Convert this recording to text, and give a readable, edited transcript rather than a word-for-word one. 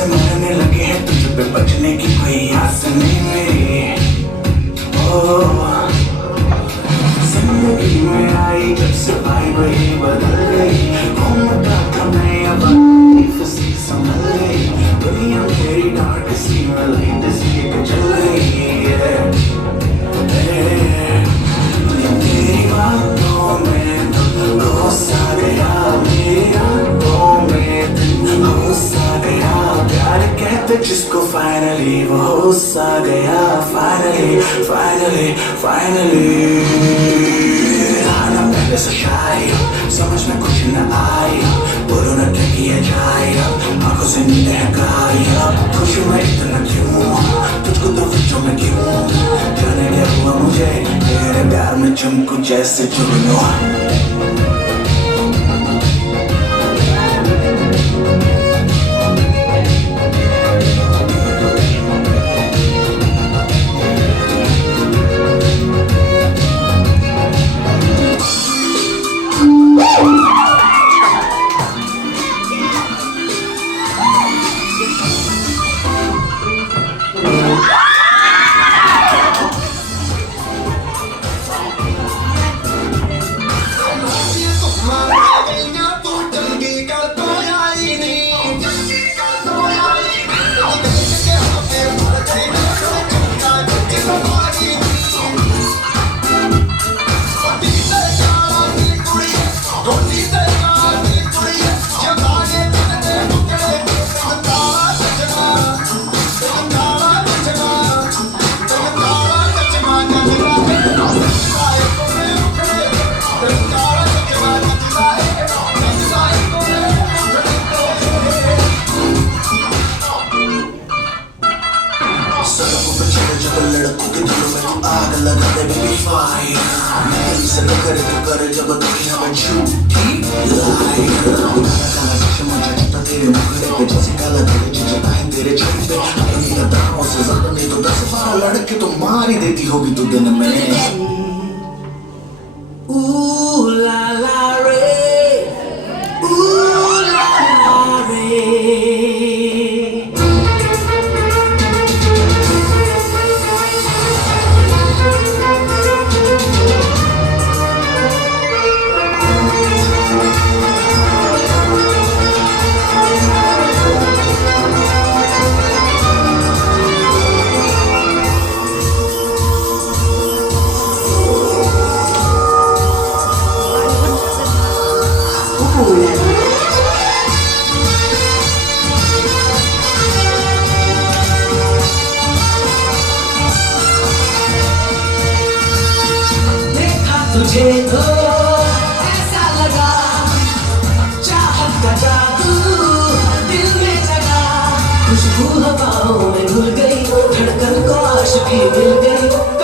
से मरने लगे हैं तुझ पे बचने की कोई आस नहीं मेरी। ओ जिंदगी में आई जब से भाई वही बदल गई। घूमता था मैं अब फंसी संभल गई। दुनिया मेरी डार्क सी में लाइट सी एक जल गई है। तेरी बातों में होश आ गया, मेरी आंखों में होश आ गया। प्यार कहते जिसको फाइनली वो होश आ गया। फाइनली फाइनली फाइनली आना पहले से शायद समझ में कुछ न आया। बोलो न क्या किया जाए आंखों से नींदें हैं गायब। खुशी में इतना क्यों तुझको तो बच्चों में क्यों जाने क्या हुआ मुझे तेरे प्यार में चमकू जैसे जुगनू। लड़कों के दिलों में तू आग लगा दे बेबी फायर। दिल से न करे तो करे जब दुनिया में झूठी लायर। काला चश्मा जचता तेरे मुखड़े पे जैसे काला तेरे चिचता है तेरे छत पे। अपनी अदाओं से ज्यादा नहीं तो 10-12 लड़के तो मार ही देती होगी तू दिन में। Ooh la la रे, ooh la la रे। तुझे तो ऐसा लगा चाहत का जादू दिल में जगा। खुशबू हवाओं में घुल गई धड़कन को आशिकी मिल गई।